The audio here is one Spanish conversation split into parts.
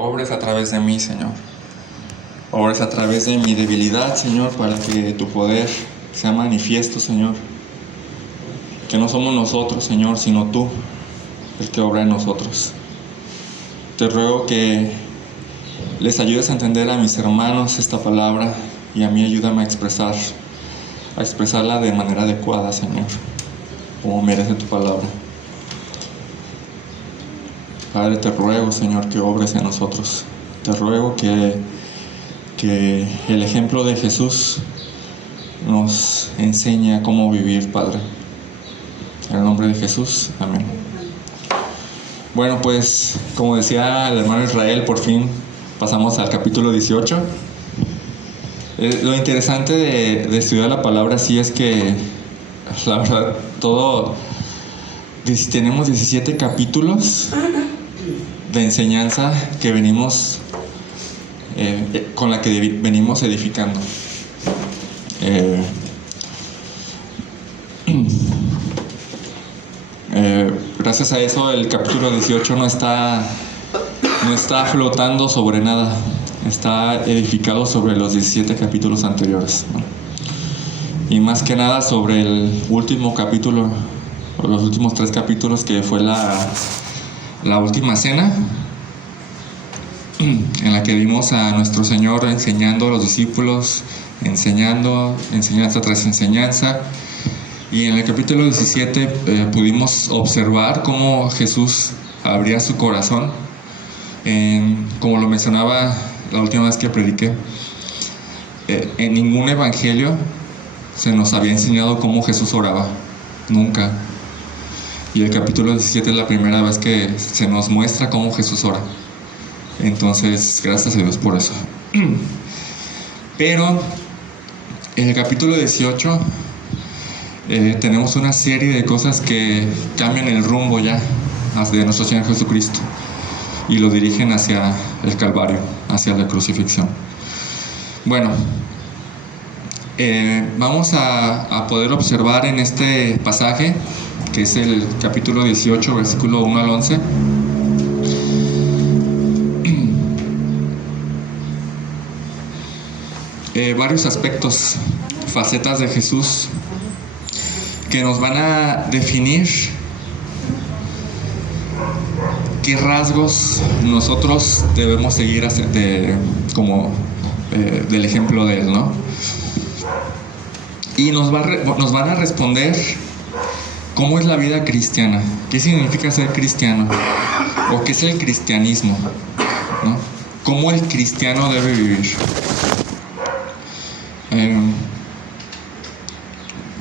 obres a través de mí, Señor. Obres a través de mi debilidad, Señor, para que tu poder sea manifiesto, Señor. Que no somos nosotros, Señor, sino tú el que obra en nosotros. Te ruego que les ayudes a entender a mis hermanos esta palabra y a mí ayúdame a expresarla de manera adecuada, Señor, como merece tu palabra. Padre, te ruego, Señor, que obres en nosotros. Te ruego que el ejemplo de Jesús nos enseñe a cómo vivir, Padre. En el nombre de Jesús, amén. Bueno, pues, como decía el hermano Israel, por fin pasamos al capítulo 18. Lo interesante de estudiar la palabra sí es que, la verdad, tenemos 17 capítulos de enseñanza que venimos con la que venimos edificando. Gracias a eso el capítulo 18 no está flotando sobre nada, está edificado sobre los 17 capítulos anteriores, ¿no? Y más que nada sobre el último capítulo, o los últimos 3 capítulos, que fue la última cena, en la que vimos a nuestro Señor enseñando a los discípulos, enseñanza tras enseñanza. Y en el capítulo 17 pudimos observar cómo Jesús abría su corazón. Como lo mencionaba la última vez que prediqué, en ningún evangelio se nos había enseñado cómo Jesús oraba, nunca. Y el capítulo 17 es la primera vez que se nos muestra cómo Jesús ora. Entonces, gracias a Dios por eso. Pero en el capítulo 18 tenemos una serie de cosas que cambian el rumbo ya de nuestro Señor Jesucristo y lo dirigen hacia el Calvario, hacia la crucifixión. Bueno, vamos a poder observar en este pasaje, que es el capítulo 18, versículo 1 al 11, varios aspectos, facetas de Jesús que nos van a definir qué rasgos nosotros debemos seguir del ejemplo de Él, ¿no? Y nos van a responder cómo es la vida cristiana, qué significa ser cristiano, o qué es el cristianismo, ¿no? Cómo el cristiano debe vivir.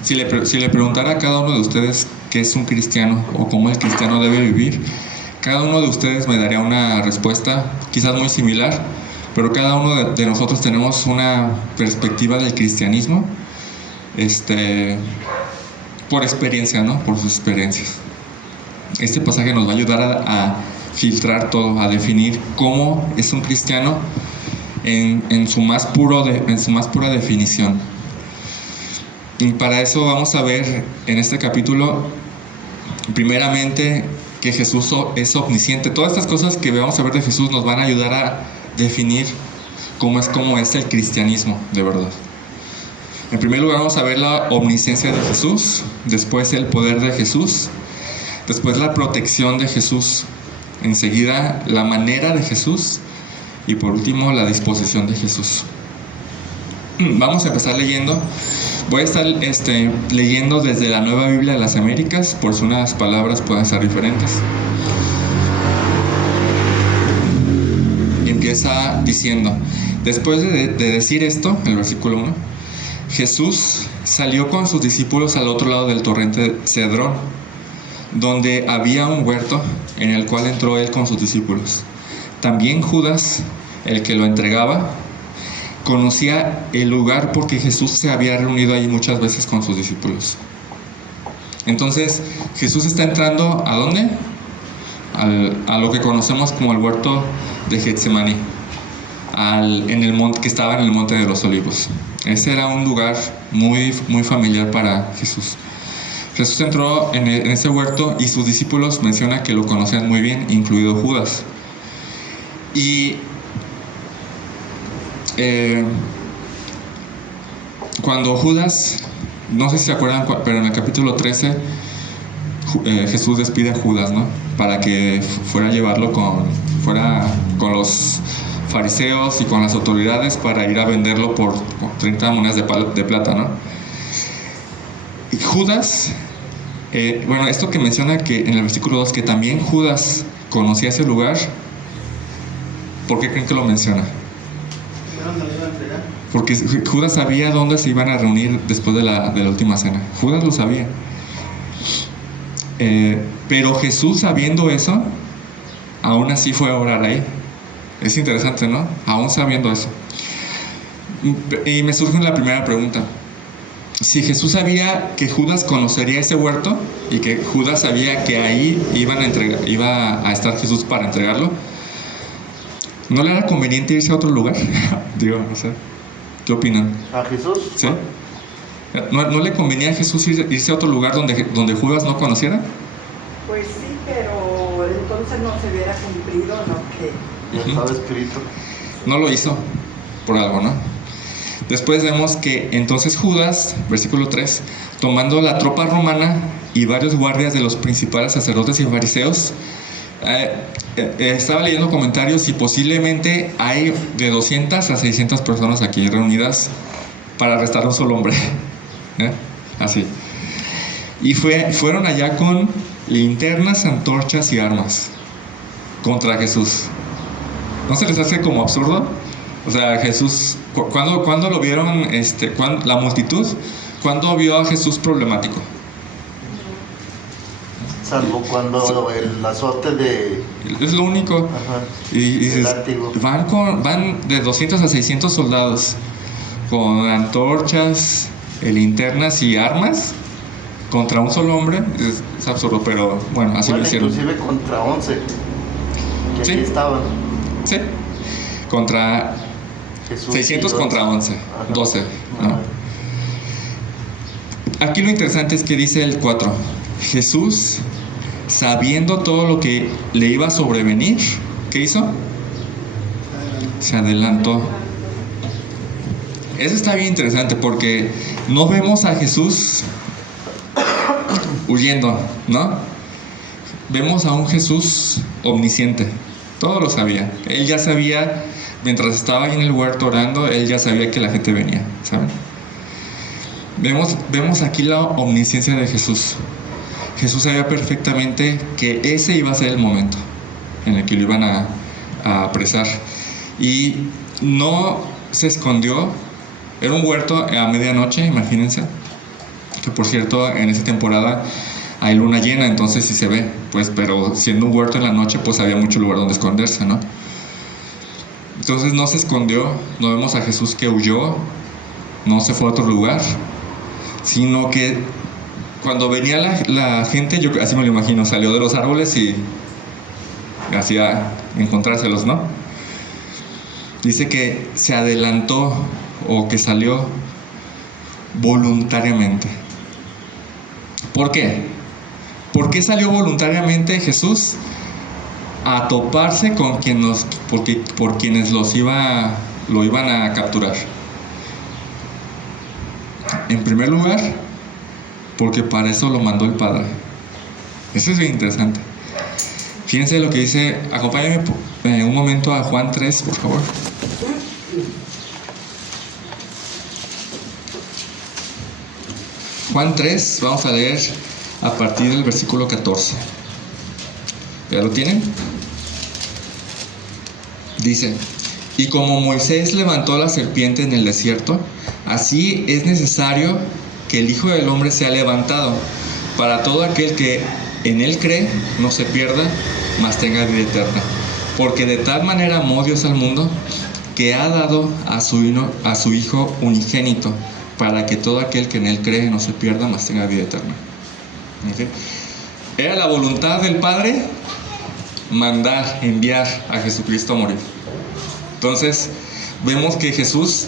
Si le preguntara a cada uno de ustedes qué es un cristiano o cómo el cristiano debe vivir, cada uno de ustedes me daría una respuesta quizás muy similar, pero cada uno de nosotros tenemos una perspectiva del cristianismo por experiencia, ¿no? Por sus experiencias. Este pasaje nos va a ayudar a filtrar todo, a definir cómo es un cristiano en su más pura definición. Y para eso vamos a ver en este capítulo, primeramente, que Jesús es omnisciente. Todas estas cosas que vamos a ver de Jesús nos van a ayudar a definir cómo es el cristianismo de verdad. En primer lugar vamos a ver la omnisciencia de Jesús, después el poder de Jesús, después la protección de Jesús, enseguida la manera de Jesús y por último la disposición de Jesús. Vamos a empezar leyendo. Voy a estar leyendo desde la Nueva Biblia de las Américas, por si unas palabras pueden ser diferentes. Y empieza diciendo: después de decir esto, el versículo 1, Jesús salió con sus discípulos al otro lado del torrente Cedrón, donde había un huerto en el cual entró él con sus discípulos. También Judas, el que lo entregaba, conocía el lugar porque Jesús se había reunido ahí muchas veces con sus discípulos. Entonces Jesús está entrando ¿a dónde? A lo que conocemos como el huerto de Getsemaní, en el monte que estaba en el monte de los Olivos. Ese era un lugar muy, muy familiar para Jesús. Jesús entró en ese huerto y sus discípulos menciona que lo conocían muy bien, incluido Judas. Y cuando Judas, no sé si se acuerdan, pero en el capítulo 13 Jesús despide a Judas, ¿no? Para que fuera a llevarlo fuera con los fariseos y con las autoridades para ir a venderlo por 30 monedas de plata, ¿no? Y Judas, bueno, esto que menciona que en el versículo 2 que también Judas conocía ese lugar, ¿por qué creen que lo menciona? Porque Judas sabía dónde se iban a reunir después de la última cena. Judas lo sabía. Pero Jesús, sabiendo eso, aún así fue a orar ahí. Es interesante, ¿no? Aún sabiendo eso. Y me surge la primera pregunta. Si Jesús sabía que Judas conocería ese huerto y que Judas sabía que ahí iba a estar Jesús para entregarlo, ¿no le era conveniente irse a otro lugar? Digo, no sé. ¿Qué opinan? ¿A Jesús? ¿Sí? ¿No le convenía a Jesús irse a otro lugar donde Judas no conociera? Pues sí, pero entonces no se hubiera cumplido lo que... Ya estaba escrito. No lo hizo por algo, ¿no? Después vemos que entonces Judas, versículo 3, tomando la tropa romana y varios guardias de los principales sacerdotes y fariseos, estaba leyendo comentarios y posiblemente hay de 200 a 600 personas aquí reunidas para arrestar a un solo hombre. Así. Y fueron allá con linternas, antorchas y armas contra Jesús. ¿No se les hace como absurdo? O sea, Jesús, ¿cuándo lo vieron la multitud? ¿Cuándo vio a Jesús problemático? Salvo cuando el azote de... Es lo único. Ajá, y dices, van de 200 a 600 soldados con antorchas, linternas y armas contra un solo hombre. Es absurdo, pero bueno, así lo hicieron. Inclusive contra 11 que sí, aquí estaban. Sí, contra Jesús 600 contra 11, ajá, 12, ¿no? Aquí lo interesante es que dice el 4, Jesús, sabiendo todo lo que le iba a sobrevenir, ¿qué hizo? Se adelantó. Eso está bien interesante porque no vemos a Jesús huyendo, ¿no? Vemos a un Jesús omnisciente. Todo lo sabía. Él ya sabía, mientras estaba ahí en el huerto orando, él ya sabía que la gente venía, ¿saben? Vemos aquí la omnisciencia de Jesús. Jesús sabía perfectamente que ese iba a ser el momento en el que lo iban a apresar. Y no se escondió. Era un huerto a medianoche, imagínense. Que por cierto, en esa temporada hay luna llena, entonces sí se ve. Pues, pero siendo un huerto en la noche, pues había mucho lugar donde esconderse, ¿no? Entonces no se escondió. No vemos a Jesús que huyó, no se fue a otro lugar, sino que cuando venía la gente, yo así me lo imagino, salió de los árboles y hacía encontrárselos, ¿no? Dice que se adelantó o que salió voluntariamente. ¿Por qué? ¿Por qué salió voluntariamente Jesús? A toparse con por quienes lo iban a capturar. En primer lugar, porque para eso lo mandó el Padre. Eso es bien interesante. Fíjense lo que dice. Acompáñenme un momento a Juan 3, por favor. Juan 3, vamos a leer a partir del versículo 14. ¿Ya lo tienen? Dice: y como Moisés levantó la serpiente en el desierto, así es necesario que el Hijo del Hombre sea levantado, para todo aquel que en él cree no se pierda, mas tenga vida eterna. Porque de tal manera amó Dios al mundo, que ha dado a su Hijo unigénito, para que todo aquel que en él cree no se pierda, mas tenga vida eterna. ¿Okay? Era la voluntad del Padre enviar a Jesucristo a morir. Entonces vemos que Jesús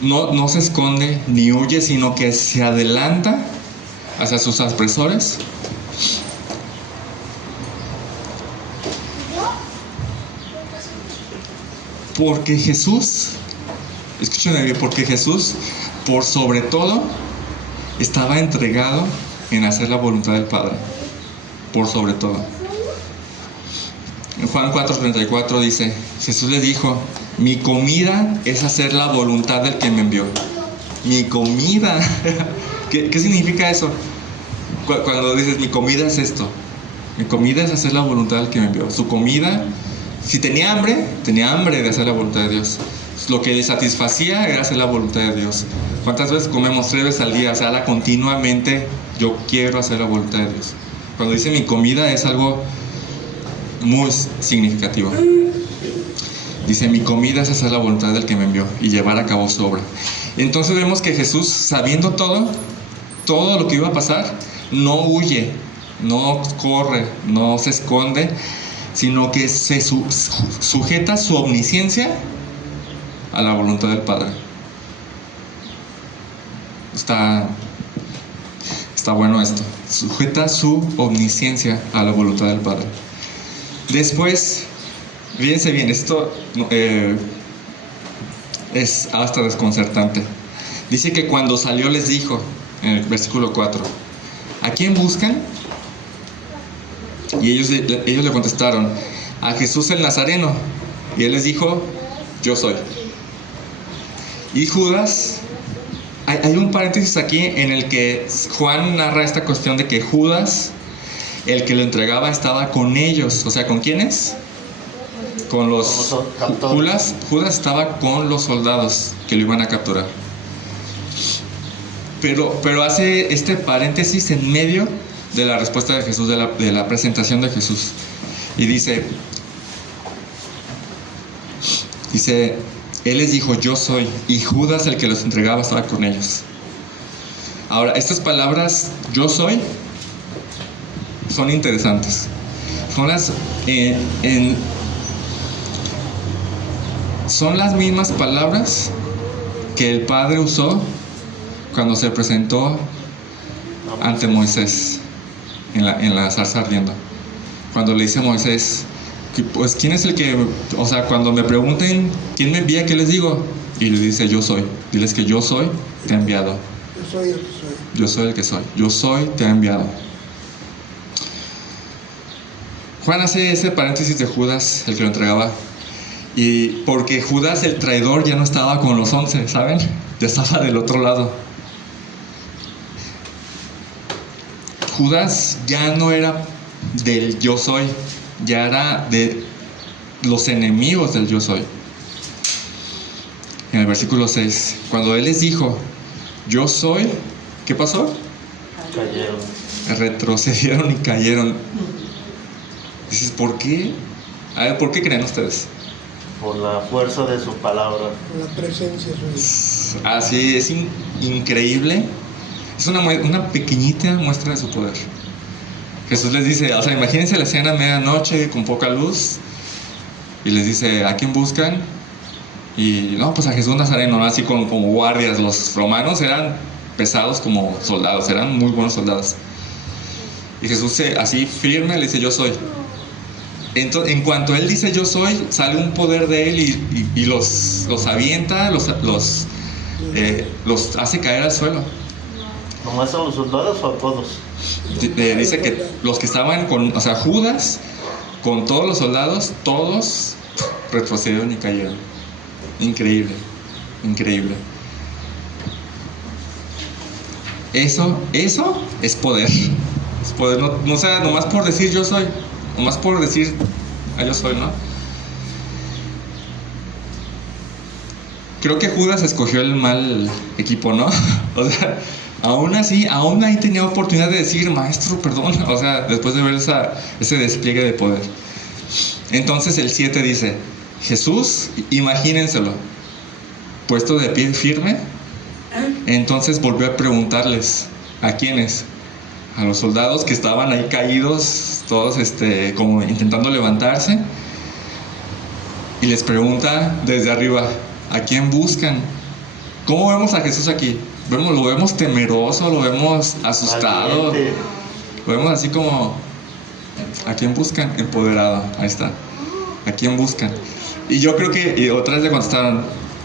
no se esconde ni huye, sino que se adelanta hacia sus opresores. Porque Jesús, escúchenme bien, porque Jesús, por sobre todo, estaba entregado en hacer la voluntad del Padre. Por sobre todo. En Juan 4:34 dice, Jesús le dijo, mi comida es hacer la voluntad del que me envió. Mi comida. ¿Qué significa eso? Cuando dices, mi comida es esto. Mi comida es hacer la voluntad del que me envió. Su comida, si tenía hambre de hacer la voluntad de Dios. Lo que le satisfacía era hacer la voluntad de Dios. ¿Cuántas veces comemos? 3 veces al día. O sea, continuamente yo quiero hacer la voluntad de Dios. Cuando dice mi comida es algo muy significativo. Dice, mi comida es hacer la voluntad del que me envió y llevar a cabo su obra. Entonces vemos que Jesús, sabiendo todo lo que iba a pasar, no huye, no corre, no se esconde, sino que se sujeta su omnisciencia a la voluntad del Padre. Está bueno esto. Sujeta su omnisciencia a la voluntad del Padre. Después, fíjense bien, esto es hasta desconcertante. Dice que cuando salió les dijo, en el versículo 4, ¿a quién buscan? Y ellos le contestaron, a Jesús el Nazareno. Y él les dijo, yo soy. Y Judas, hay un paréntesis aquí en el que Juan narra esta cuestión de que Judas, el que lo entregaba, estaba con ellos. O sea, ¿con quiénes? Con los captores. Judas estaba con los soldados que lo iban a capturar. Pero hace este paréntesis en medio de la respuesta de Jesús, de la presentación de Jesús. Y dice, él les dijo, yo soy. Y Judas, el que los entregaba, estaba con ellos. Ahora, estas palabras, yo soy, son interesantes. Son las mismas palabras que el Padre usó cuando se presentó ante Moisés en la zarza ardiendo. Cuando le dice a Moisés, pues ¿quién es el que, o sea, cuando me pregunten quién me envía, qué les digo? Y le dice, yo soy. Diles que yo soy, te he enviado. Yo soy el que soy. Yo soy el que soy. Yo soy, te he enviado. Juan hace ese paréntesis de Judas, el que lo entregaba. Y porque Judas, el traidor, ya no estaba con los 11, ¿saben? Ya estaba del otro lado. Judas ya no era del yo soy, ya era de los enemigos del yo soy. En el versículo 6, cuando él les dijo, yo soy, ¿qué pasó? Cayeron. Retrocedieron y cayeron. Dices, ¿por qué? A ver, ¿por qué creen ustedes? Por la fuerza de su palabra. La presencia suya. Así es increíble. Es una pequeñita muestra de su poder. Jesús les dice, o sea, imagínense la escena a medianoche con poca luz y les dice, ¿a quién buscan? Y no, pues a Jesús Nazareno, ¿no? Así como guardias. Los romanos eran pesados como soldados, eran muy buenos soldados. Y Jesús así firme le dice, yo soy. Entonces, en cuanto él dice yo soy, sale un poder de él y los avienta, los hace caer al suelo. ¿Nomás a los soldados o a todos? Dice que los que estaban con, o sea, Judas, con todos los soldados, todos retrocedieron y cayeron. Increíble, increíble. Eso es poder. Es poder, no sea nomás por decir yo soy, nomás por decir yo soy, ¿no? Creo que Judas escogió el mal equipo, ¿no? O sea, aún ahí tenía oportunidad de decir, maestro, perdón. O sea, después de ver ese despliegue de poder. Entonces el 7 dice, Jesús, imagínenselo, puesto de pie firme, entonces volvió a preguntarles, ¿a quiénes? A los soldados que estaban ahí caídos, todos como intentando levantarse, y les pregunta desde arriba, ¿a quién buscan? ¿Cómo vemos a Jesús aquí? Lo vemos temeroso, lo vemos asustado, Valiente. lo vemos así como, ¿a quién buscan? Empoderado, ahí está. ¿A quién buscan? Y yo creo que, y otra vez le contestaron,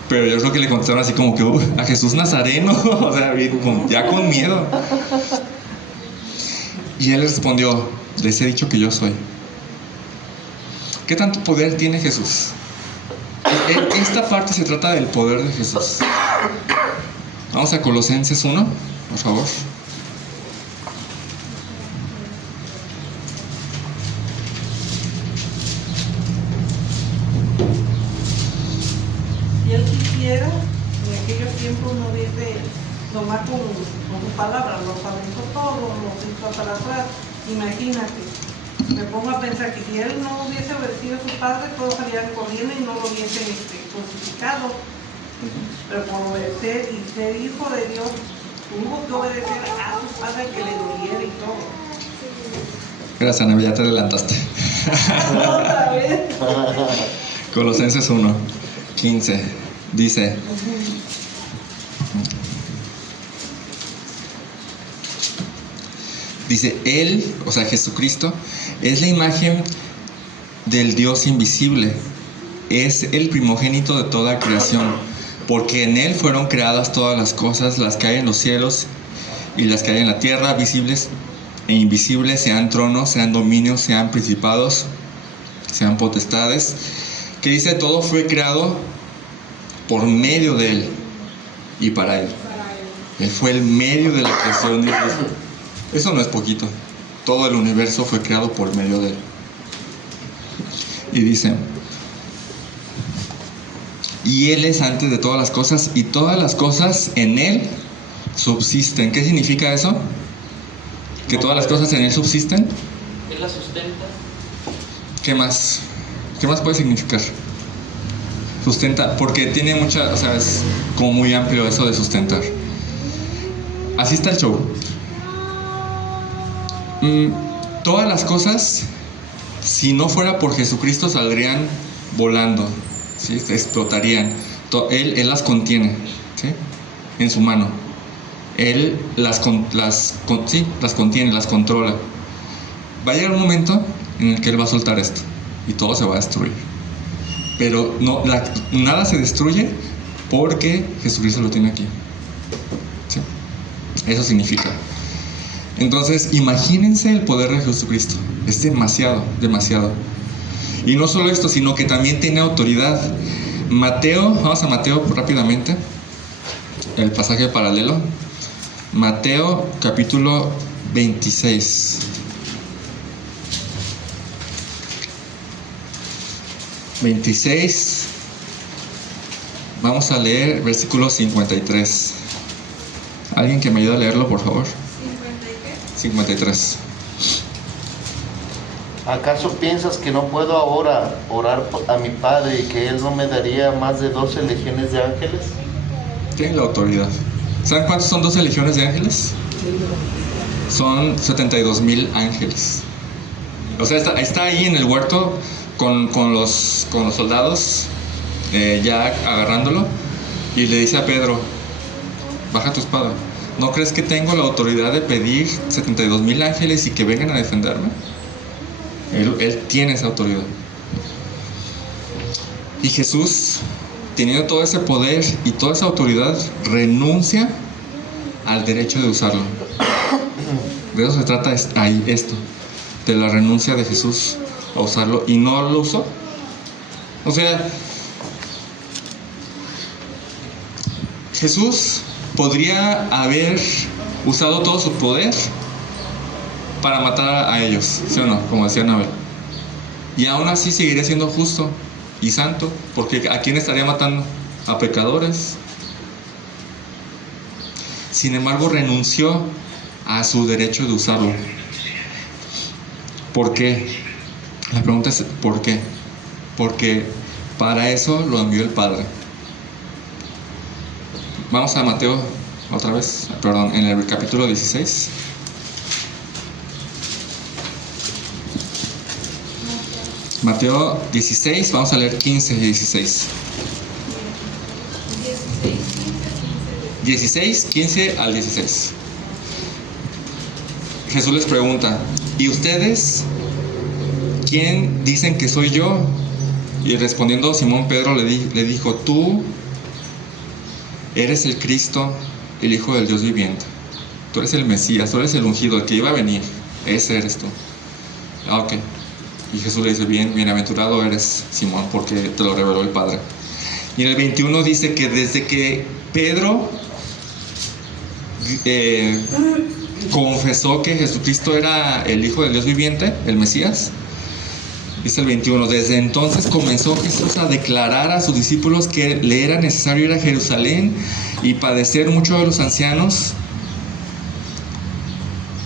pero yo creo que le contestaron así como que a Jesús Nazareno, o sea, ya con miedo. Y él respondió, les he dicho que yo soy. ¿Qué tanto poder tiene Jesús? Esta parte se trata del poder de Jesús. Vamos a Colosenses 1, por favor. Si él quisiera, en aquellos tiempos no hubiese, nomás con sus palabras, los aventó todo, los hizo para atrás. Imagínate, me pongo a pensar que si él no hubiese obedecido a su padre, todos salían corriendo y no lo hubiesen crucificado. Pero por obedecer y ser hijo de Dios, tuvo que obedecer a su padre, que le doliera y todo. Gracias, Ana, ya te adelantaste. Otra vez. Colosenses 1, 15, dice: dice, Él, o sea, Jesucristo, es la imagen del Dios invisible. Es el primogénito de toda creación, porque en Él fueron creadas todas las cosas, las que hay en los cielos y las que hay en la tierra, visibles e invisibles, sean tronos, sean dominios, sean principados, sean potestades. Que dice, todo fue creado por medio de Él y para Él. Él fue el medio de la creación de Dios. Eso no es poquito. Todo el universo fue creado por medio de Él. Y dice, y Él es antes de todas las cosas, y todas las cosas en Él subsisten. ¿Qué significa eso? ¿Que todas las cosas en Él subsisten? Él la sustenta. ¿Qué más? ¿Qué más puede significar? Sustenta, porque tiene mucha, o sea, es como muy amplio eso de sustentar. Así está el show. Todas las cosas, si no fuera por Jesucristo, saldrían volando, ¿sí? Explotarían. Él las contiene, ¿sí? En su mano. Él las contiene, las controla. Va a llegar un momento en el que Él va a soltar esto y todo se va a destruir. Pero no, nada se destruye porque Jesucristo lo tiene aquí, ¿sí? Eso significa. Entonces, imagínense el poder de Jesucristo. Es demasiado, demasiado. Y no solo esto, sino que también tiene autoridad. Vamos a Mateo rápidamente, el pasaje paralelo. Mateo capítulo 26. Vamos a leer versículo 53. ¿Alguien que me ayude a leerlo, por favor? 53. ¿Acaso piensas que no puedo ahora orar a mi Padre y que Él no me daría más de 12 legiones de ángeles? Tiene la autoridad. ¿Saben cuántos son 12 legiones de ángeles? Son 72,000 ángeles. O sea, está ahí en el huerto con los soldados, ya agarrándolo, y le dice a Pedro, baja tu espada. ¿No crees que tengo la autoridad de pedir 72,000 ángeles y que vengan a defenderme? Él tiene esa autoridad. Y Jesús, teniendo todo ese poder y toda esa autoridad, renuncia al derecho de usarlo. De eso se trata ahí esto, de la renuncia de Jesús a usarlo, y no lo usó. O sea, Jesús podría haber usado todo su poder para matar a ellos, ¿sí o no? Como decía Anabel. Y aún así seguiría siendo justo y santo, porque ¿a quién estaría matando? A pecadores. Sin embargo, renunció a su derecho de usarlo. ¿Por qué? La pregunta es ¿por qué? Porque para eso lo envió el Padre. Vamos a Mateo otra vez, en el capítulo 16. Mateo 16, vamos a leer 15 y 16. 16, 15 al 16. Jesús les pregunta, ¿y ustedes quién dicen que soy yo? Y respondiendo Simón Pedro le dijo: tú eres el Cristo, el Hijo del Dios viviente. Tú eres el Mesías, tú eres el ungido, el que iba a venir. Ese eres tú. Ok. Y Jesús le dice: bienaventurado eres, Simón, porque te lo reveló el Padre. Y en el 21 dice que desde que Pedro confesó que Jesucristo era el Hijo del Dios viviente, el Mesías, dice el 21, desde entonces comenzó Jesús a declarar a sus discípulos que le era necesario ir a Jerusalén y padecer mucho de los ancianos,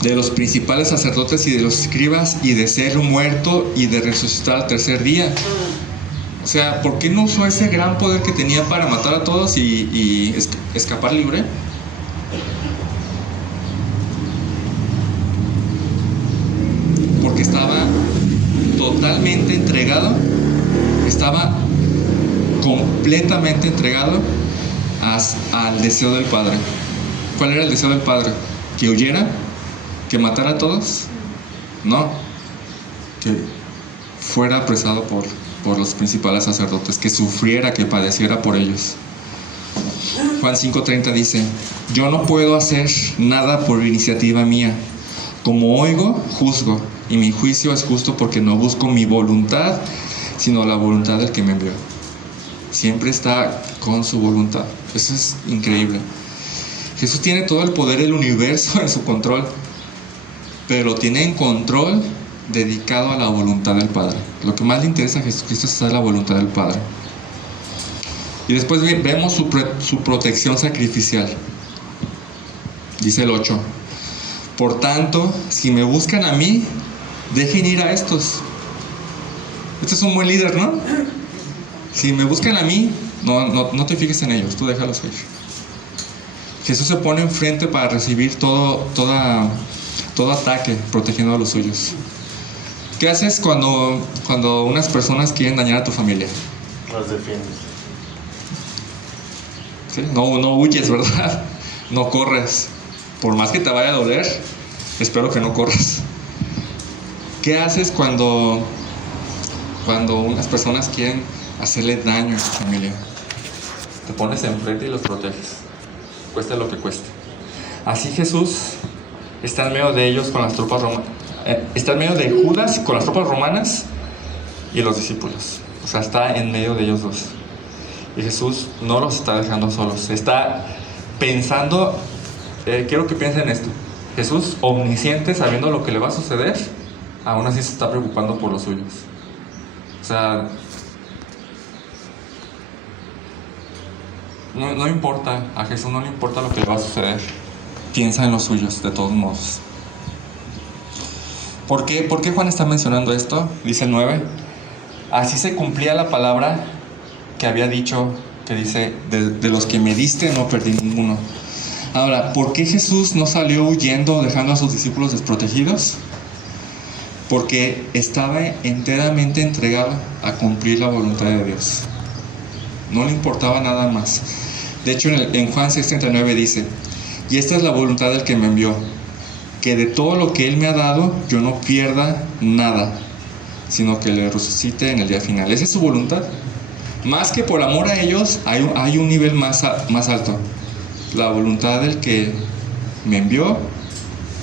de los principales sacerdotes y de los escribas, y de ser muerto y de resucitar al tercer día. O sea, ¿por qué no usó ese gran poder que tenía para matar a todos y escapar libre? Porque estaba totalmente entregado, estaba completamente entregado al deseo del Padre. ¿Cuál era el deseo del Padre? ¿Que huyera? ¿Que matara a todos? No, que fuera apresado por los principales sacerdotes, que sufriera, que padeciera por ellos. Juan 5:30 dice: yo no puedo hacer nada por iniciativa mía. Como oigo, juzgo, y mi juicio es justo porque no busco mi voluntad, sino la voluntad del que me envió. Siempre está con su voluntad. Eso es increíble. Jesús tiene todo el poder del universo en su control, pero lo tiene en control dedicado a la voluntad del Padre. Lo que más le interesa a Jesucristo es hacer la voluntad del Padre. Y después vemos su protección sacrificial. Dice el 8: por tanto, si me buscan a mí, dejen ir a estos. Este es un buen líder, ¿no? Si me buscan a mí, no te fijes en ellos, tú déjalos ir. Jesús se pone enfrente para recibir todo ataque, protegiendo a los suyos. ¿Qué haces cuando unas personas quieren dañar a tu familia? Los defiendes. ¿Sí? No huyes, ¿verdad? No corres. Por más que te vaya a doler, espero que no corras. ¿Qué haces cuando unas personas quieren hacerle daño a tu familia? Te pones enfrente y los proteges, cueste lo que cueste. Así Jesús está en medio de ellos con las tropas romanas. Está en medio de Judas con las tropas romanas y los discípulos. O sea, está en medio de ellos dos. Y Jesús no los está dejando solos. Está pensando, quiero que piensen en esto. Jesús, omnisciente, sabiendo lo que le va a suceder, aún así se está preocupando por los suyos. O sea, no importa, a Jesús no le importa lo que le va a suceder. Piensa en los suyos, de todos modos. ¿Por qué Juan está mencionando esto? Dice el 9. Así se cumplía la palabra que había dicho, que dice: de los que me diste no perdí ninguno. Ahora, ¿por qué Jesús no salió huyendo dejando a sus discípulos desprotegidos? Porque estaba enteramente entregado a cumplir la voluntad de Dios. No le importaba nada más. De hecho, en Juan 6:39 dice: y esta es la voluntad del que me envió, que de todo lo que Él me ha dado, yo no pierda nada, sino que le resucite en el día final. Esa es su voluntad. Más que por amor a ellos, hay un nivel más alto. La voluntad del que me envió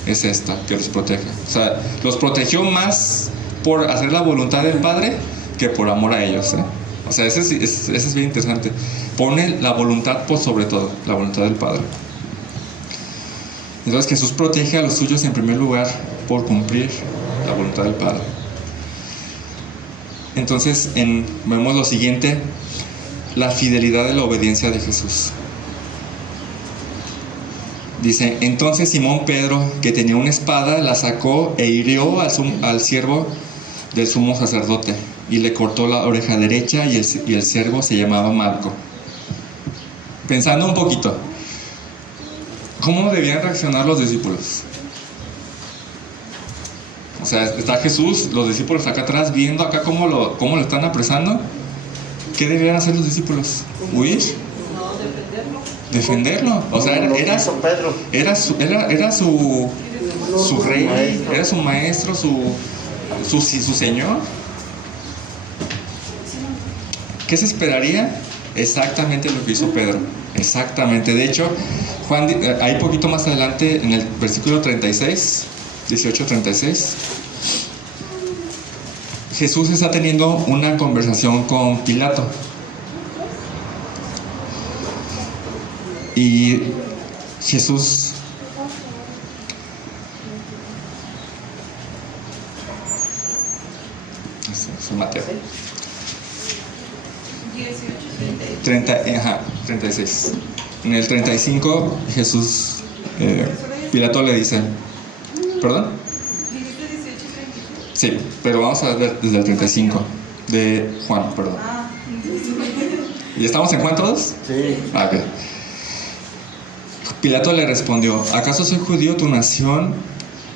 es esta, que los proteja. O sea, los protegió más por hacer la voluntad del Padre que por amor a ellos, ¿eh? O sea, ese es bien interesante. Pone la voluntad por sobre todo, la voluntad del Padre. Entonces Jesús protege a los suyos en primer lugar por cumplir la voluntad del Padre. Entonces vemos lo siguiente: la fidelidad de la obediencia de Jesús. Dice: entonces Simón Pedro, que tenía una espada, la sacó e hirió al siervo del sumo sacerdote y le cortó la oreja derecha, y el siervo se llamaba Malco. Pensando un poquito, ¿cómo debían reaccionar los discípulos? O sea, está Jesús, los discípulos acá atrás viendo acá cómo lo están apresando. ¿Qué debían hacer los discípulos? ¿Huir? No, Defenderlo. O sea, era su rey, era su maestro, su señor. ¿Qué se esperaría? Exactamente lo que hizo Pedro. Exactamente. De hecho, Juan, ahí poquito más adelante, en el versículo 36, 18-36, Jesús está teniendo una conversación con Pilato. Y Jesús es Mateo 36. En el 35 Jesús Pilato le dice, ¿perdón? Sí, pero vamos a ver desde el 35 de Juan, perdón. ¿Y estamos en Juan todos? Sí. Ah, ok. Pilato le respondió, ¿acaso soy judío tu nación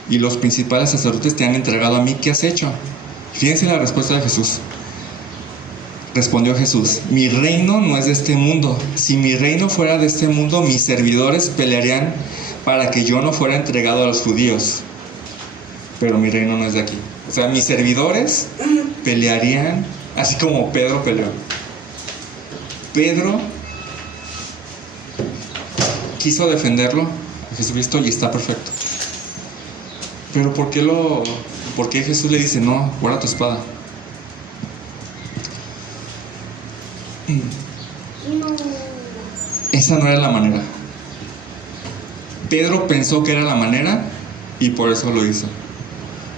y los principales sacerdotes te han entregado a mí? ¿Qué has hecho? Fíjense la respuesta de Jesús. Respondió Jesús, mi reino no es de este mundo. Si mi reino fuera de este mundo, mis servidores pelearían para que yo no fuera entregado a los judíos. Pero mi reino no es de aquí. O sea, mis servidores pelearían así como Pedro peleó. Pedro quiso defenderlo a Jesucristo y está perfecto. Pero ¿por qué Jesús le dice, no, guarda tu espada? Esa no era la manera. Pedro pensó que era la manera y por eso lo hizo.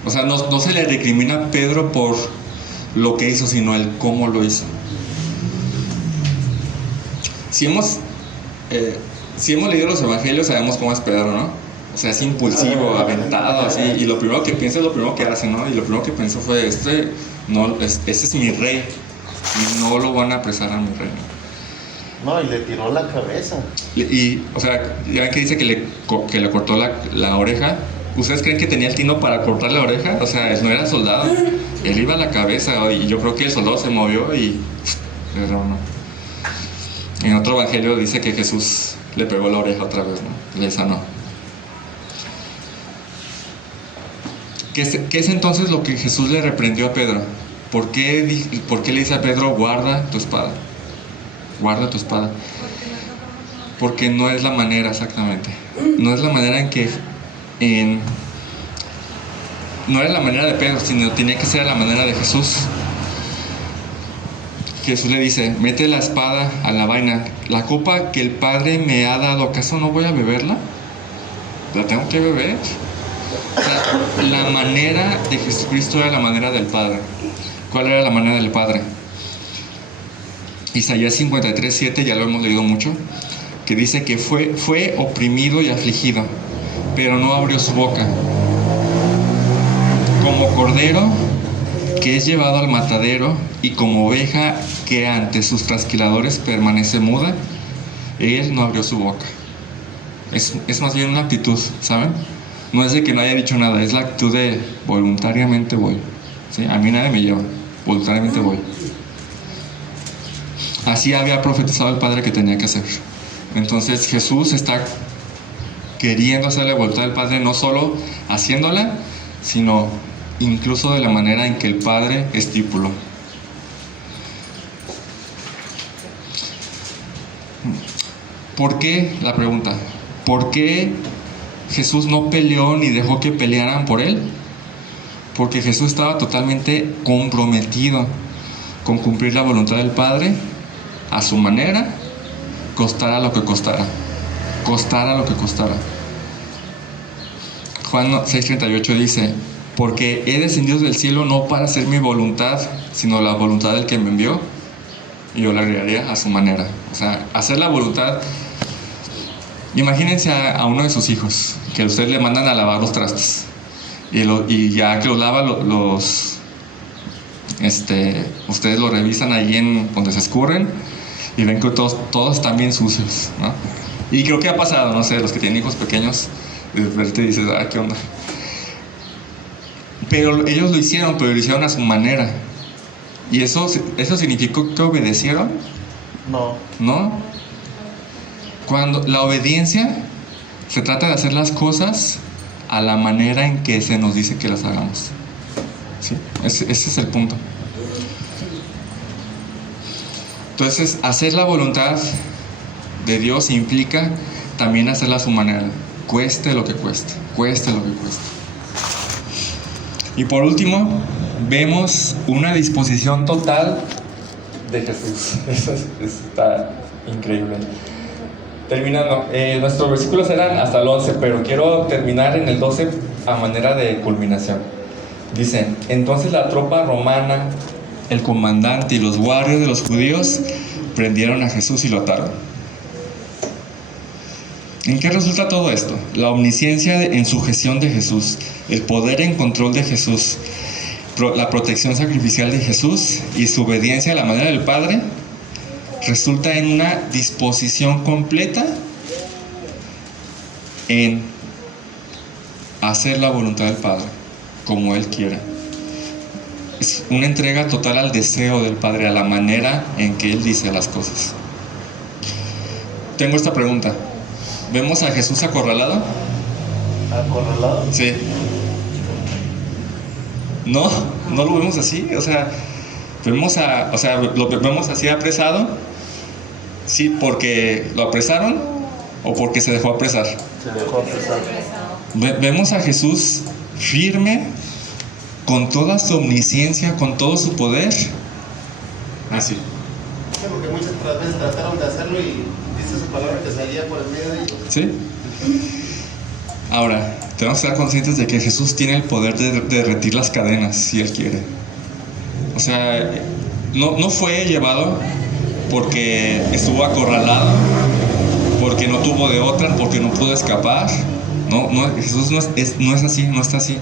O sea, no se le recrimina a Pedro por lo que hizo, sino el cómo lo hizo. Si hemos leído los evangelios, sabemos cómo es Pedro, ¿no? O sea, es impulsivo, aventado, así, y lo primero que piensa es lo primero que hace, ¿no? Y lo primero que pensó fue, ese es mi rey, y no lo van a apresar a mi rey. No, y le tiró la cabeza. O sea, ya ven que dice que le cortó la oreja. ¿Ustedes creen que tenía el tino para cortar la oreja? O sea, él no era soldado, él iba a la cabeza, y yo creo que el soldado se movió y le ronó. En otro evangelio dice que Jesús le pegó la oreja otra vez, ¿no? Le sanó. ¿Qué es entonces lo que Jesús le reprendió a Pedro? ¿Por qué le dice a Pedro, guarda tu espada? Guarda tu espada. Porque no es la manera exactamente. No es la manera no era la manera de Pedro, sino tenía que ser la manera de Jesús. Jesús le dice, mete la espada a la vaina. La copa que el Padre me ha dado, ¿acaso no voy a beberla? ¿La tengo que beber? O sea, la manera de Jesucristo era la manera del Padre. ¿Cuál era la manera del Padre? Isaías 53:7, ya lo hemos leído mucho, que dice que fue oprimido y afligido, pero no abrió su boca. Como cordero que es llevado al matadero y como oveja que ante sus trasquiladores permanece muda, él no abrió su boca. Es más bien una actitud, ¿saben? No es de que no haya dicho nada, es la actitud de voluntariamente voy, ¿sí? A mí nadie me lleva, voluntariamente voy. Así había profetizado el Padre que tenía que hacer. Entonces Jesús está queriendo hacer la voluntad del Padre, no solo haciéndola, sino incluso de la manera en que el Padre estipuló. ¿Por qué? La pregunta, ¿por qué Jesús no peleó ni dejó que pelearan por él? Porque Jesús estaba totalmente comprometido con cumplir la voluntad del Padre a su manera, costara lo que costara. Costara lo que costara. Juan 6:38 dice, porque he descendido del cielo no para hacer mi voluntad, sino la voluntad del que me envió, y yo la realizaría a su manera. O sea, hacer la voluntad. Imagínense a uno de sus hijos, que ustedes le mandan a lavar los trastes, y ya que los lava, ustedes lo revisan ahí en donde se escurren, y ven que todos están bien sucios, ¿no? Y creo que ha pasado, no sé, los que tienen hijos pequeños, de repente dices, ¿qué onda? Pero ellos lo hicieron a su manera. ¿Y eso significó que obedecieron? No. ¿No? Cuando la obediencia se trata de hacer las cosas a la manera en que se nos dice que las hagamos. ¿Sí? Ese es el punto. Entonces, hacer la voluntad de Dios implica también hacerla a su manera, cueste lo que cueste, cueste lo que cueste. Y por último, vemos una disposición total de Jesús. Eso está increíble. Terminando, nuestros versículos eran hasta el 11, pero quiero terminar en el 12 a manera de culminación. Dicen: entonces la tropa romana, el comandante y los guardias de los judíos prendieron a Jesús y lo ataron. ¿En qué resulta todo esto? La omnisciencia en sujeción de Jesús, el poder en control de Jesús, la protección sacrificial de Jesús y su obediencia a la manera del Padre resulta en una disposición completa en hacer la voluntad del Padre como Él quiera. Es una entrega total al deseo del Padre, a la manera en que Él dice las cosas. Tengo esta pregunta: ¿vemos a Jesús acorralado? ¿Acorralado? Sí. No lo vemos así. O sea, lo vemos así apresado. Sí, porque lo apresaron o porque se dejó apresar. Se dejó apresar. Vemos a Jesús firme, con toda su omnisciencia, con todo su poder. Así. Sí, porque muchas veces trataron de hacerlo y dice su palabra que salía por el medio de ellos. ¿Sí? Ahora, tenemos que estar conscientes de que Jesús tiene el poder de derretir las cadenas si Él quiere. O sea, no fue llevado porque estuvo acorralado, porque no tuvo de otra, porque no pudo escapar. No, Jesús no es así, no está así.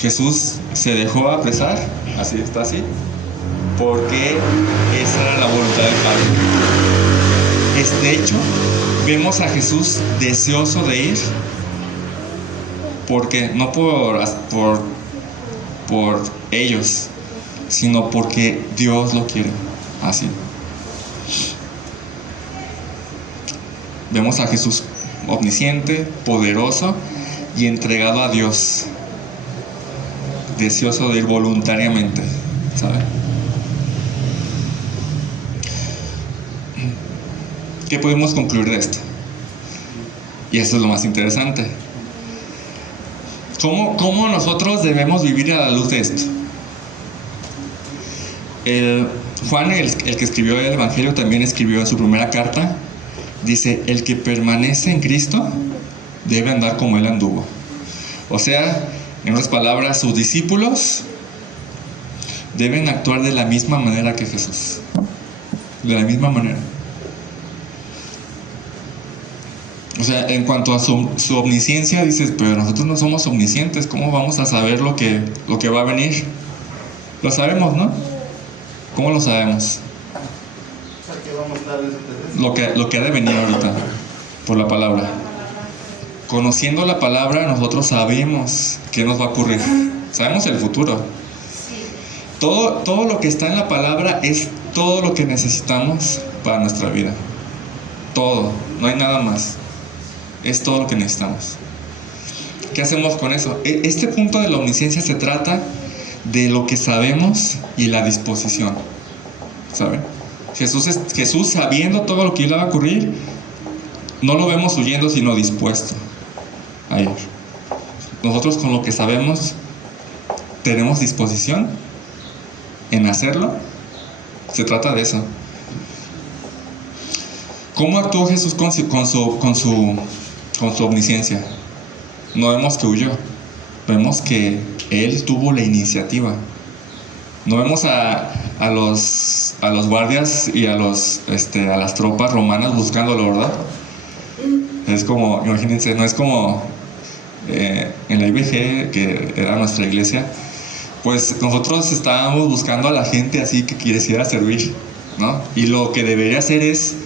Jesús se dejó apresar, así está así, porque esa era la voluntad del Padre. De hecho, vemos a Jesús deseoso de ir, porque no por ellos, sino porque Dios lo quiere así. Vemos a Jesús omnisciente, poderoso y entregado a Dios, deseoso de ir voluntariamente, ¿sabe? ¿Qué podemos concluir de esto? Y esto es lo más interesante. ¿Cómo nosotros debemos vivir a la luz de esto? Juan, el que escribió el Evangelio, también escribió en su primera carta, dice: el que permanece en Cristo debe andar como Él anduvo. O sea, en otras palabras, sus discípulos deben actuar de la misma manera que Jesús. De la misma manera. O sea, en cuanto a su omnisciencia, dices: pero nosotros no somos omniscientes, ¿cómo vamos a saber lo que va a venir? Lo sabemos, ¿no? ¿Cómo lo sabemos? Lo que ha de venir ahorita, por la palabra. Conociendo la palabra, nosotros sabemos qué nos va a ocurrir. Sabemos el futuro. Todo lo que está en la palabra es todo lo que necesitamos para nuestra vida. Todo, no hay nada más. Es todo lo que necesitamos. ¿Qué hacemos con eso? Este punto de la omnisciencia se trata de lo que sabemos y la disposición, ¿saben? Jesús, sabiendo todo lo que le va a ocurrir, no lo vemos huyendo, sino dispuesto a ir. Nosotros, con lo que sabemos, tenemos disposición en hacerlo. Se trata de eso. ¿Cómo actuó Jesús con su omnisciencia? No vemos que huyó, vemos que Él tuvo la iniciativa. No vemos a los guardias y a las tropas romanas buscándolo, ¿verdad? Es como, imagínense, no es como en la IBG, que era nuestra iglesia, pues nosotros estábamos buscando a la gente así que quisiera servir, ¿no? Y lo que debería hacer es,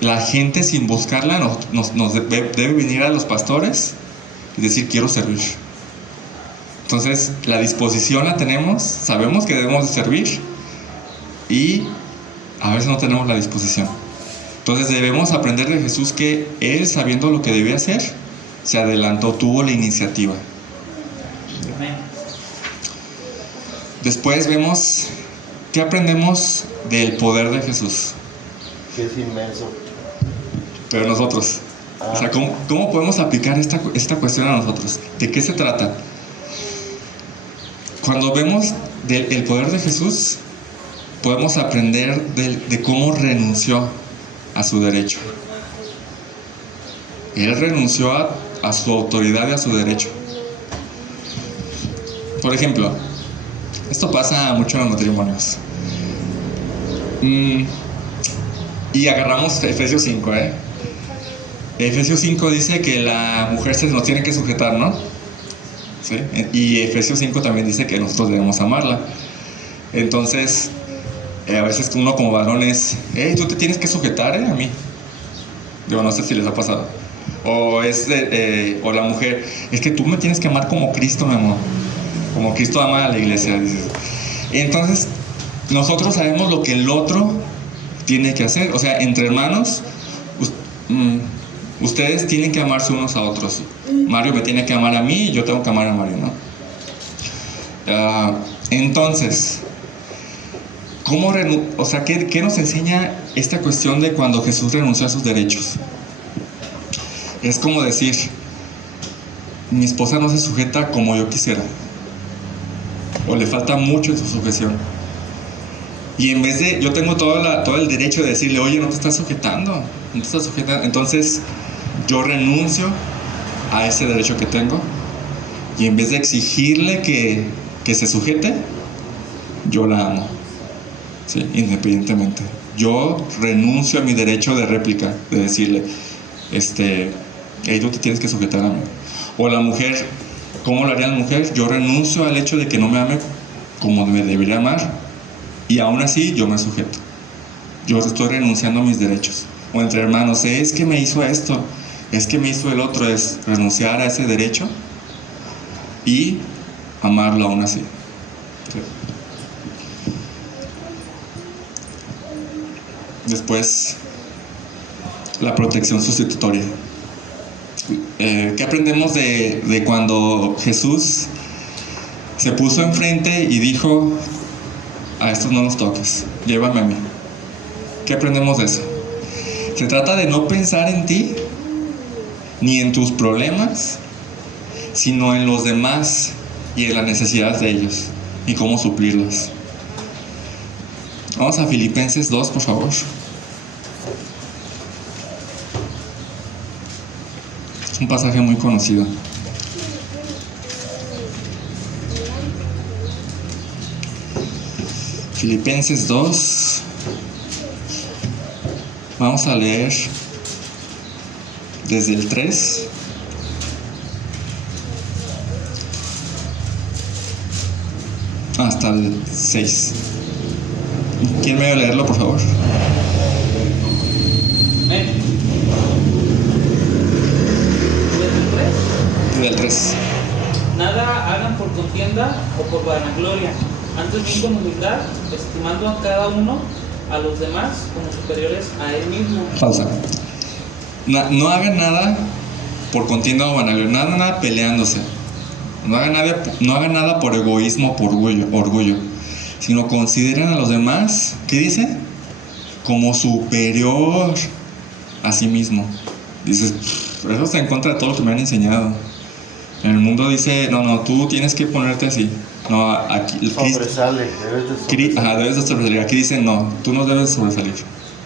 la gente sin buscarla debe venir a los pastores y decir: quiero servir. Entonces, la disposición la tenemos, sabemos que debemos de servir, y a veces no tenemos la disposición. Entonces debemos aprender de Jesús que Él, sabiendo lo que debía hacer, se adelantó, tuvo la iniciativa. Después vemos, ¿qué aprendemos del poder de Jesús. Que es inmenso. Pero nosotros, o sea, ¿cómo podemos aplicar esta cuestión a nosotros? ¿De qué se trata? Cuando vemos el poder de Jesús, podemos aprender de cómo renunció a su derecho. Él renunció a su autoridad y a su derecho. Por ejemplo, esto pasa mucho en los matrimonios. Y agarramos Efesios 5, Efesios 5 dice que la mujer se nos tiene que sujetar, ¿no? ¿Sí? Y Efesios 5 también dice que nosotros debemos amarla. Entonces, a veces uno como varón es, tú te tienes que sujetar, a mí. Digo, no sé si les ha pasado. O la mujer, es que tú me tienes que amar como Cristo, mi amor. Como Cristo ama a la iglesia, dices. Entonces, nosotros sabemos lo que el otro tiene que hacer. O sea, entre hermanos, ustedes tienen que amarse unos a otros. Mario me tiene que amar a mí y yo tengo que amar a Mario, ¿no? Entonces, ¿qué nos enseña esta cuestión de cuando Jesús renunció a sus derechos? Es como decir, mi esposa no se sujeta como yo quisiera, o le falta mucho en su sujeción. Y en vez de, yo tengo todo el derecho de decirle, oye, no te estás sujetando, entonces yo renuncio a ese derecho que tengo, y en vez de exigirle que se sujete, yo la amo, ¿sí? Independientemente. Yo renuncio a mi derecho de réplica, de decirle, tú te tienes que sujetar a mí. O la mujer, ¿cómo lo haría la mujer? Yo renuncio al hecho de que no me ame como me debería amar, y aún así yo me sujeto. Yo estoy renunciando a mis derechos. O entre hermanos, es que me hizo esto, es que me hizo el otro. Es renunciar a ese derecho y amarlo aún así. Sí. Después, la protección sustitutoria. ¿Qué aprendemos de cuando Jesús se puso enfrente y dijo, a estos no los toques, llévame a mí? ¿Qué aprendemos de eso? Se trata de no pensar en ti ni en tus problemas, sino en los demás y en las necesidades de ellos y cómo suplirlas. Vamos a Filipenses 2, por favor. Es un pasaje muy conocido. Filipenses 2. Vamos a leer desde el 3 hasta el 6. ¿Quién me va a leerlo, por favor? Desde el 3. Nada hagan por contienda o por vanagloria, antes bien con humildad, estimando a cada uno a los demás como superiores a él mismo. Pausa. No hagan nada por contienda o vanagloria, nada peleándose. No hagan nada por egoísmo o por orgullo, sino consideren a los demás, ¿qué dice? Como superior a sí mismo. Dices, eso está en contra de todo lo que me han enseñado. En el mundo dice, no, tú tienes que ponerte así. No, aquí Sobresale, debes de sobresalir. Aquí dice, no, tú no debes sobresalir.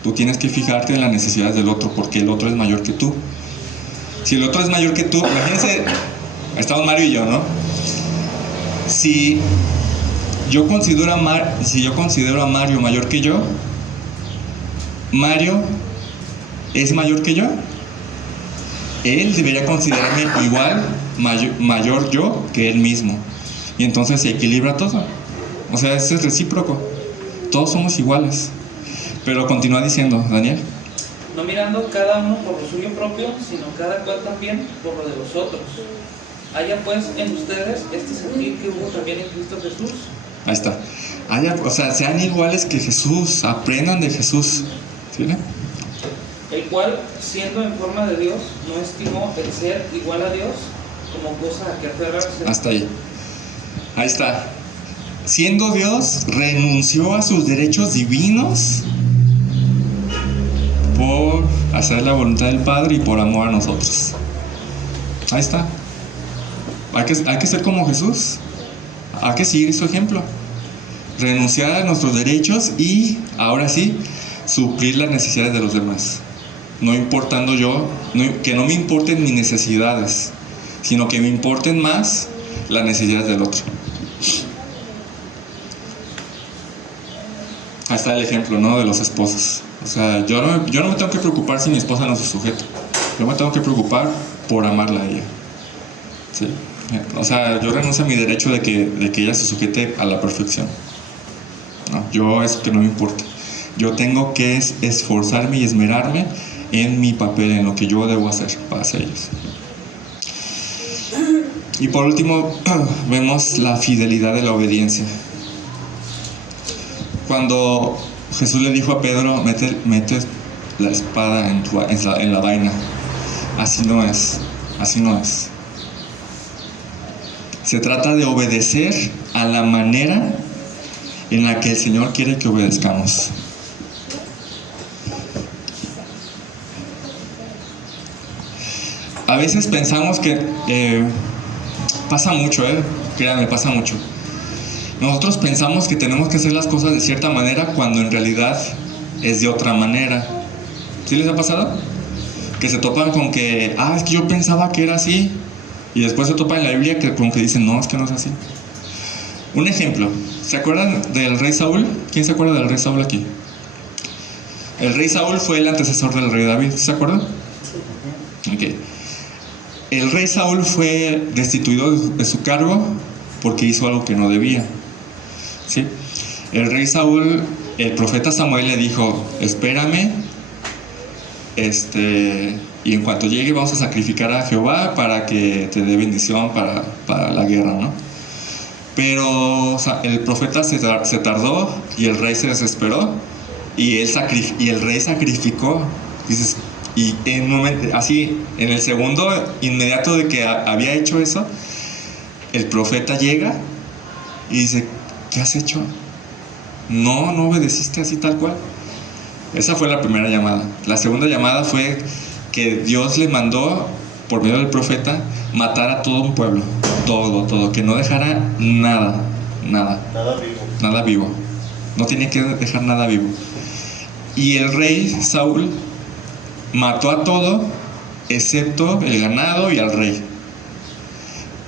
Tú tienes que fijarte en las necesidades del otro, porque el otro es mayor que tú. Si el otro es mayor que tú, imagínense, estamos Mario y yo, ¿no? Si yo considero a Mario mayor que yo, Mario es mayor que yo, él debería considerarme igual, mayor yo que él mismo. Y entonces se equilibra todo. O sea, eso es recíproco. Todos somos iguales. Pero continúa diciendo, Daniel. No mirando cada uno por lo suyo propio, sino cada cual también por lo de los otros. Haya pues en ustedes este sentir que hubo también en Cristo Jesús. Ahí está. Sean iguales que Jesús, aprendan de Jesús. ¿Sí? El cual, siendo en forma de Dios, no estimó el ser igual a Dios como cosa a que aferrarse. Hasta ahí. Ahí está. siendo Dios, renunció a sus derechos divinos por hacer la voluntad del Padre y por amor a nosotros. Ahí está. Hay que ser como Jesús. Hay que seguir su ejemplo. Renunciar a nuestros derechos y, ahora sí, suplir las necesidades de los demás. No importando yo, que no me importen mis necesidades, sino que me importen más las necesidades del otro. Ahí está el ejemplo, ¿no?, de los esposos. O sea, yo no me tengo que preocupar si mi esposa no se sujeta. Yo me tengo que preocupar por amarla a ella. ¿Sí? O sea, yo renuncio a mi derecho de que ella se sujete a la perfección. No, yo eso que no me importa. Yo tengo que esforzarme y esmerarme en mi papel, en lo que yo debo hacer hacia ellos. Y por último, vemos la fidelidad de la obediencia. Cuando Jesús le dijo a Pedro, mete la espada en la vaina. Así no es. Se trata de obedecer a la manera en la que el Señor quiere que obedezcamos. A veces pensamos que pasa mucho, créanme, pasa mucho. Nosotros pensamos que tenemos que hacer las cosas de cierta manera cuando en realidad es de otra manera. ¿Sí les ha pasado? Que se topan con que, es que yo pensaba que era así, y después se topan en la Biblia con que dicen, no, es que no es así. Un ejemplo, ¿se acuerdan del rey Saúl? ¿Quién se acuerda del rey Saúl aquí? El rey Saúl fue el antecesor del rey David, ¿se acuerdan? Ok. El rey Saúl fue destituido de su cargo porque hizo algo que no debía. ¿Sí? El rey Saúl, el profeta Samuel le dijo, espérame, y en cuanto llegue vamos a sacrificar a Jehová para que te dé bendición para la guerra, ¿no? Pero el profeta se tardó y el rey se desesperó y el rey sacrificó. Dices, y en un momento, así, en el segundo inmediato de que había hecho eso, el profeta llega y dice, ¿qué has hecho? No obedeciste así tal cual. Esa fue la primera llamada. La segunda llamada fue que Dios le mandó, por medio del profeta, matar a todo un pueblo. Todo, que no dejara nada. Nada vivo. No tenía que dejar nada vivo. Y el rey Saúl mató a todo, excepto el ganado y al rey.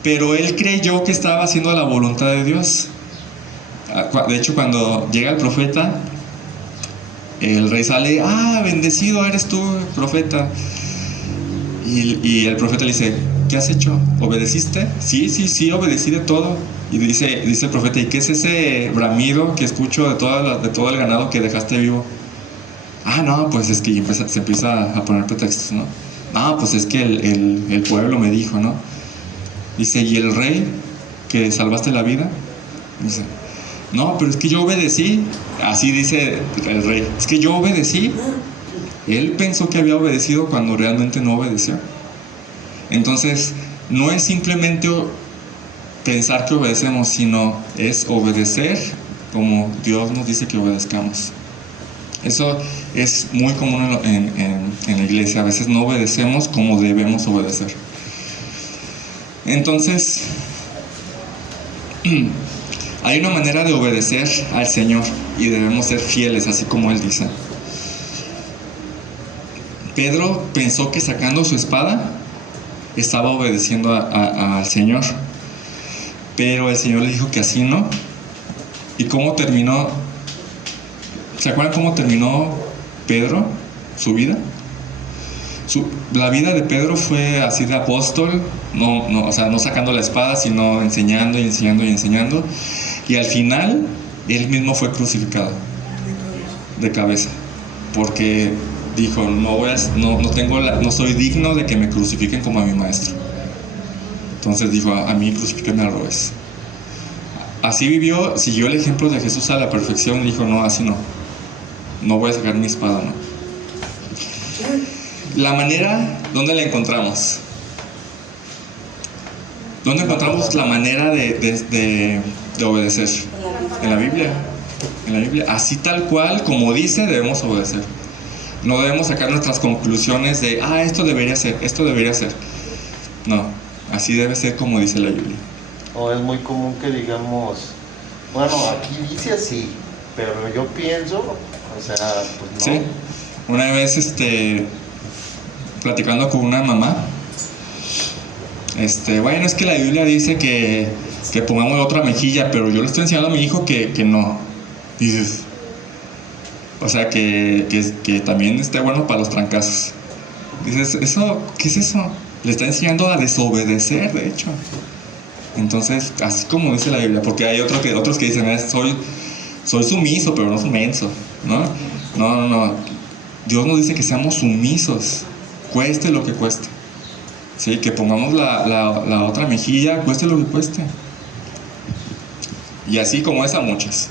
Pero él creyó que estaba haciendo la voluntad de Dios. De hecho, cuando llega el profeta, el rey sale, bendecido eres tú, profeta. Y el profeta le dice, ¿qué has hecho? ¿Obedeciste? Sí, obedecí de todo. Y dice el profeta, ¿y qué es ese bramido que escucho de todo el ganado que dejaste vivo? No, pues es que se empieza a poner pretextos, ¿no? No, pues es que el pueblo me dijo, ¿no? Dice, ¿y el rey que salvaste la vida? Dice, no, pero es que yo obedecí. Así dice el rey, es que yo obedecí. Él pensó que había obedecido cuando realmente no obedeció. Entonces, no es simplemente pensar que obedecemos, sino es obedecer como Dios nos dice que obedezcamos. Eso es muy común en la iglesia. A veces no obedecemos como debemos obedecer. Entonces, hay una manera de obedecer al Señor y debemos ser fieles, así como Él dice. Pedro pensó que sacando su espada estaba obedeciendo al Señor, pero el Señor le dijo que así no. ¿Y cómo terminó? ¿Se acuerdan cómo terminó Pedro su vida? La vida de Pedro fue así de apóstol, o sea, no sacando la espada, sino enseñando. Y al final, él mismo fue crucificado de cabeza, porque dijo, no soy digno de que me crucifiquen como a mi maestro. Entonces dijo, a mí crucifíquenme al revés. Así vivió, siguió el ejemplo de Jesús a la perfección. Dijo, no, así no voy a sacar mi espada, no. La manera, ¿dónde la encontramos? ¿Dónde encontramos la manera de obedecer? En la Biblia. En la Biblia. Así tal cual, como dice, debemos obedecer. No debemos sacar nuestras conclusiones de, esto debería ser, esto debería ser. No, así debe ser como dice la Biblia. O es muy común que digamos, bueno, aquí dice así, pero yo pienso, o sea, pues no. Sí, una vez platicando con una mamá, bueno, es que la Biblia dice que pongamos la otra mejilla, pero yo le estoy enseñando a mi hijo que no. Dices, o sea, que también esté bueno para los trancazos. Dices, ¿qué es eso? Le está enseñando a desobedecer, de hecho. Entonces, así como dice la Biblia, porque hay otros que dicen, soy sumiso, pero no soy menso, ¿no? No. Dios nos dice que seamos sumisos, cueste lo que cueste. Sí, que pongamos la otra mejilla, cueste lo que cueste. Y así como esa, muchas.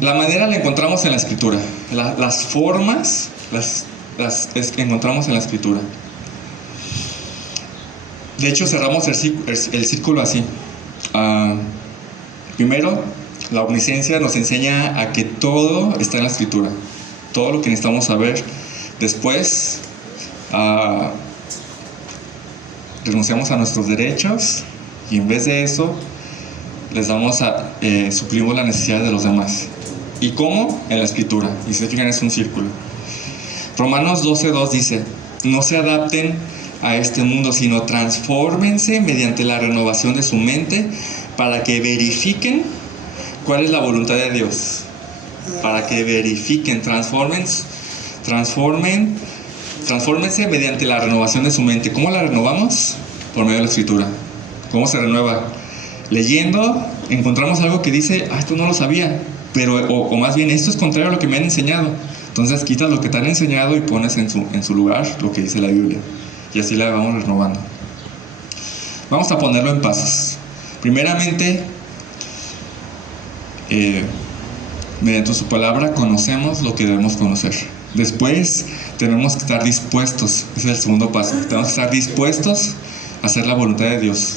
La manera la encontramos en la Escritura. Las formas las encontramos en la Escritura. De hecho, cerramos el círculo así. Primero, la omnisciencia nos enseña a que todo está en la Escritura. Todo lo que necesitamos saber. Después, renunciamos a nuestros derechos y en vez de eso, suplimos la necesidad de los demás. ¿Y cómo? En la Escritura. Y si se fijan, es un círculo. Romanos 12:2 dice, no se adapten a este mundo, sino transfórmense mediante la renovación de su mente para que verifiquen cuál es la voluntad de Dios. Para que verifiquen, transfórmense mediante la renovación de su mente. ¿Cómo la renovamos? Por medio de la Escritura. ¿Cómo se renueva? Leyendo, encontramos algo que dice, esto no lo sabía, pero, o más bien, esto es contrario a lo que me han enseñado. Entonces quitas lo que te han enseñado y pones en su lugar lo que dice la Biblia. Y así la vamos renovando. Vamos a ponerlo en pasos. Primeramente, mediante su palabra conocemos lo que debemos conocer. Después tenemos que estar dispuestos, ese es el segundo paso. Tenemos que estar dispuestos a hacer la voluntad de Dios.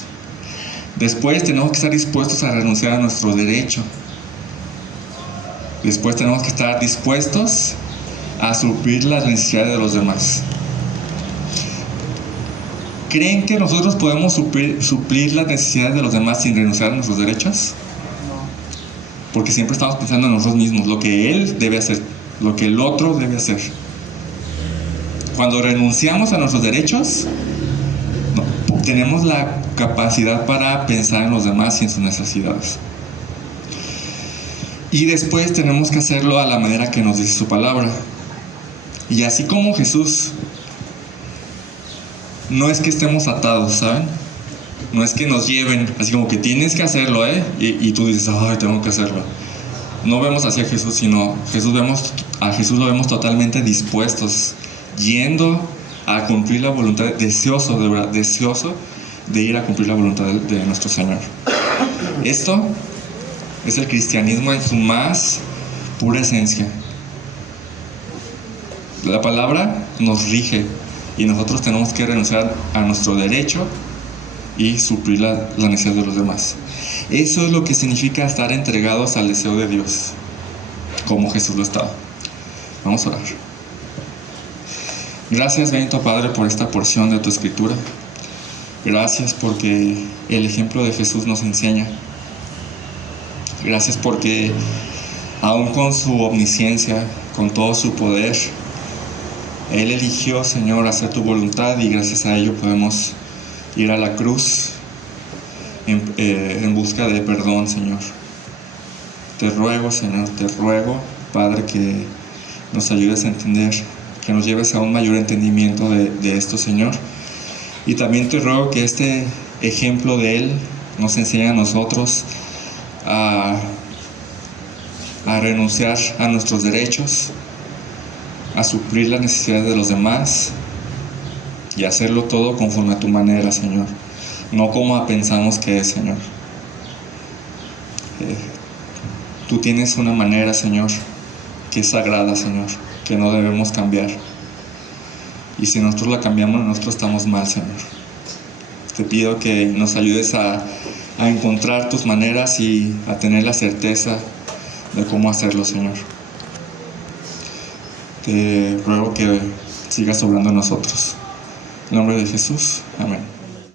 Después tenemos que estar dispuestos a renunciar a nuestro derecho. Después tenemos que estar dispuestos a suplir las necesidades de los demás. ¿Creen que nosotros podemos suplir las necesidades de los demás sin renunciar a nuestros derechos? Porque siempre estamos pensando en nosotros mismos, lo que él debe hacer, lo que el otro debe hacer. Cuando renunciamos a nuestros derechos, tenemos la capacidad para pensar en los demás y en sus necesidades. Y después tenemos que hacerlo a la manera que nos dice su palabra. Y así como Jesús, no es que estemos atados, ¿saben? No es que nos lleven, así como que tienes que hacerlo, y tú dices, tengo que hacerlo. No vemos hacia Jesús, sino a Jesús lo vemos totalmente dispuestos, yendo a cumplir la voluntad, deseoso de ir a cumplir la voluntad de nuestro Señor. Esto es el cristianismo en su más pura esencia. La palabra nos rige y nosotros tenemos que renunciar a nuestro derecho y suplir la necesidad de los demás. Eso es lo que significa estar entregados al deseo de Dios, como Jesús lo estaba. Vamos a orar. Gracias, bendito Padre, por esta porción de tu Escritura. Gracias porque el ejemplo de Jesús nos enseña. Gracias porque aún con su omnisciencia, con todo su poder, Él eligió, Señor, hacer tu voluntad, y gracias a ello podemos ir a la cruz en busca de perdón, Señor. Te ruego, Señor, Padre, que nos ayudes a entender, que nos lleves a un mayor entendimiento de esto, Señor. Y también te ruego que este ejemplo de Él nos enseñe a nosotros a renunciar a nuestros derechos, a suplir las necesidades de los demás y hacerlo todo conforme a tu manera, Señor, no como pensamos que es, Señor. Tú tienes una manera, Señor, que es sagrada, Señor, que no debemos cambiar, y si nosotros la cambiamos, nosotros estamos mal, Señor. Te pido que nos ayudes a encontrar tus maneras y a tener la certeza de cómo hacerlo, Señor. Te ruego que sigas obrando en nosotros. En nombre de Jesús, amén.